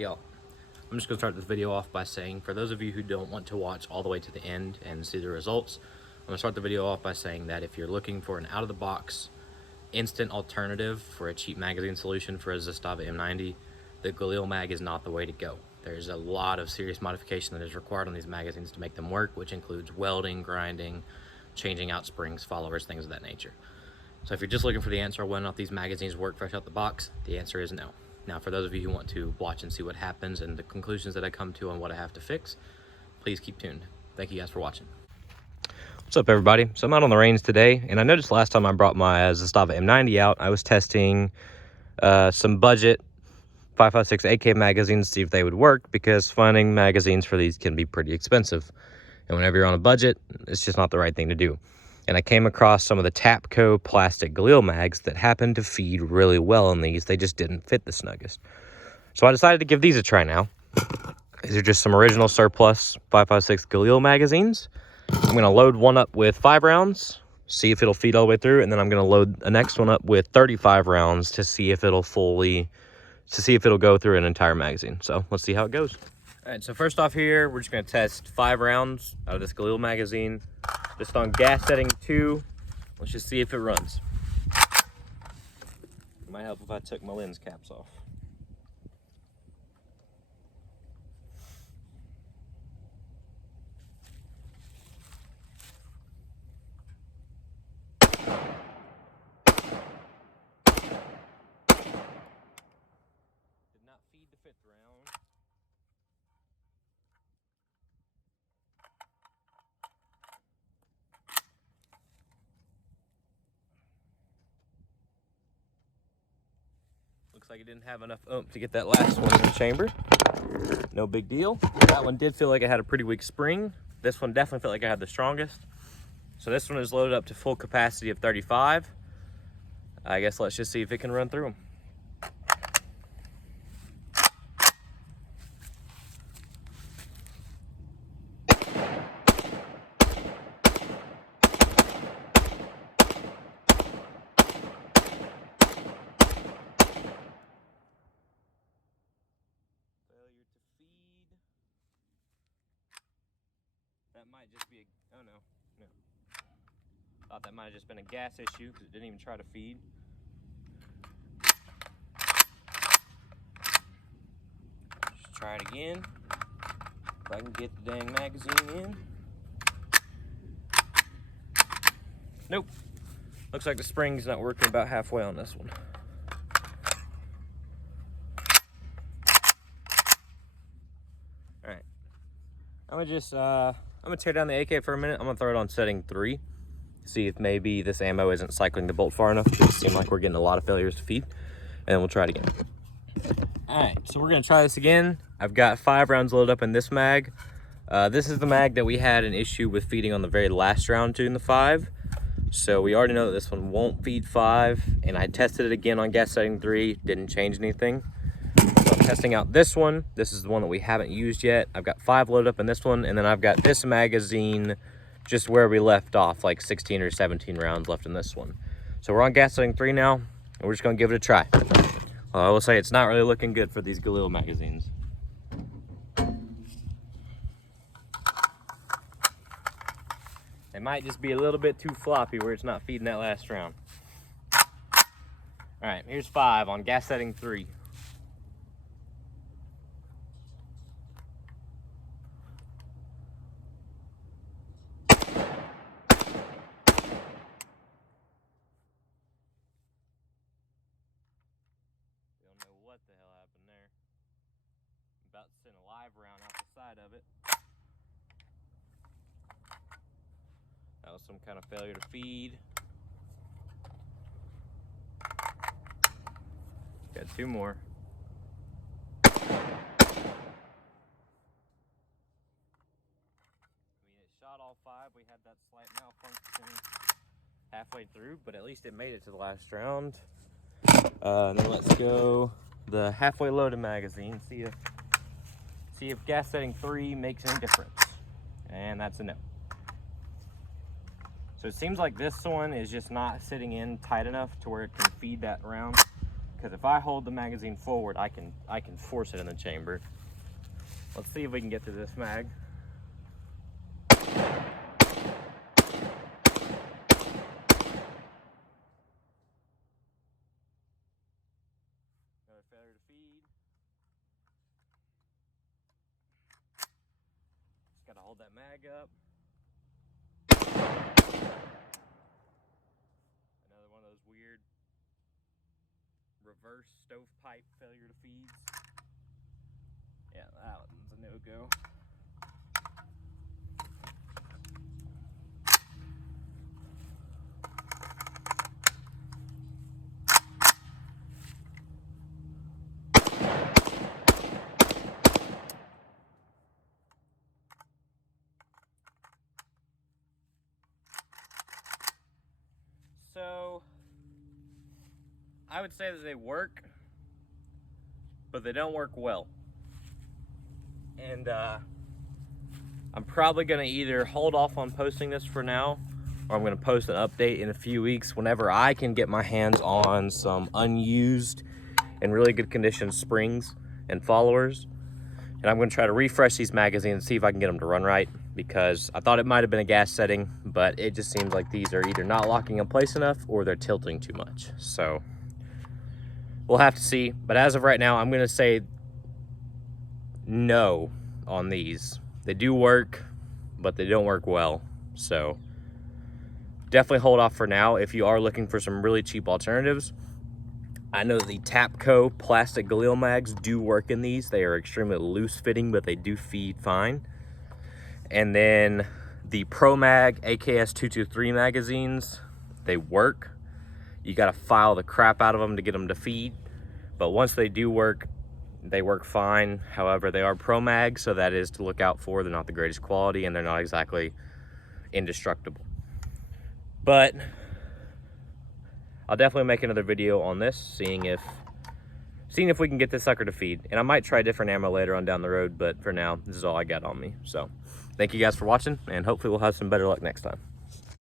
Hey y'all, I'm just going to start this video off by saying, for those of you who don't want to watch all the way to the end and see the results, I'm going to start the video off by saying that if you're looking for an out-of-the-box instant alternative for a cheap magazine solution for a Zastava M90, the Galil mag is not the way to go. There's a lot of serious modification that is required on these magazines to make them work, which includes welding, grinding, changing out springs, followers, things of that nature. So if you're just looking for the answer on whether or not these magazines work fresh out the box, the answer is no. Now, for those of you who want to watch and see what happens and the conclusions that I come to on what I have to fix, please keep tuned. Thank you guys for watching. What's up, everybody? So I'm out on the range today, and I noticed last time I brought my Zastava M90 out, I was testing some budget 5.56 AK magazines to see if they would work, because finding magazines for these can be pretty expensive. And whenever you're on a budget, it's just not the right thing to do. And I came across some of the Tapco plastic Galil mags that happened to feed really well in these. They just didn't fit the snuggest. So I decided to give these a try now. These are just some original surplus 5.56 Galil magazines. I'm going to load one up with 5 rounds, see if it'll feed all the way through, and then I'm going to load the next one up with 35 rounds to see if it'll go through an entire magazine. So let's see how it goes. All right, so first off here, we're just going to test 5 rounds out of this Galil magazine. Just on gas setting 2. Let's just see if it runs. It might help if I took my lens caps off. Did not feed the 5th round. Looks like it didn't have enough oomph to get that last one in the chamber. No big deal. That one did feel like it had a pretty weak spring. This one definitely felt like it had the strongest. So this one is loaded up to full capacity of 35. I guess let's just see if it can run through them. That might just be a, oh no. Thought that might have just been a gas issue because it didn't even try to feed. Just try it again. If I can get the dang magazine in. Nope. Looks like the spring's not working about halfway on this one. Alright. I'm gonna tear down the AK for a minute. I'm gonna throw it on setting 3. See if maybe this ammo isn't cycling the bolt far enough. It just seems like we're getting a lot of failures to feed. And then we'll try it again. Alright, so we're gonna try this again. I've got 5 rounds loaded up in this mag. This is the mag that we had an issue with feeding on the very last round doing the 5. So we already know that this one won't feed 5. And I tested it again on gas setting 3. Didn't change anything. So I'm testing out this one. This is the one that we haven't used yet. I've got 5 loaded up in this one, and then I've got this magazine just where we left off, like 16 or 17 rounds left in this one. So we're on gas setting 3 now, and we're just gonna give it a try. I will say it's not really looking good for these Galil magazines. They might just be a little bit too floppy where it's not feeding that last round. All right, here's 5 on gas setting 3. What the hell happened there? I'm about to send a live round out the side of it. That was some kind of failure to feed. Got 2 more. I mean, it shot all 5. We had that slight malfunction halfway through, but at least it made it to the last round. And then let's go the halfway loaded magazine, see if gas setting 3 makes any difference. And that's a no. So it seems like this one is just not sitting in tight enough to where it can feed that round. because if I hold the magazine forward, I can force it in the chamber. Let's see if we can get through this mag. Another failure to feed. Just gotta hold that mag up. Another one of those weird reverse stovepipe failure to feeds. Yeah, that one's a no-go. So, I would say that they work, but they don't work well. And I'm probably gonna either hold off on posting this for now, or I'm gonna post an update in a few weeks whenever I can get my hands on some unused and really good condition springs and followers. And I'm gonna try to refresh these magazines and see if I can get them to run right, because I thought it might have been a gas setting, but it just seems like these are either not locking in place enough or they're tilting too much. So we'll have to see. But as of right now, I'm gonna say no on these. They do work, but they don't work well. So definitely hold off for now if you are looking for some really cheap alternatives. I know the Tapco plastic Galil mags do work in these. They are extremely loose fitting, but they do feed fine. And then the Pro Mag AKS 223 magazines, they work. You gotta file the crap out of them to get them to feed. But once they do work, they work fine. However, they are Pro Mag, so that is to look out for. They're not the greatest quality and they're not exactly indestructible. But I'll definitely make another video on this, seeing if we can get this sucker to feed. And I might try different ammo later on down the road, but for now, this is all I got on me. So thank you guys for watching, and hopefully we'll have some better luck next time.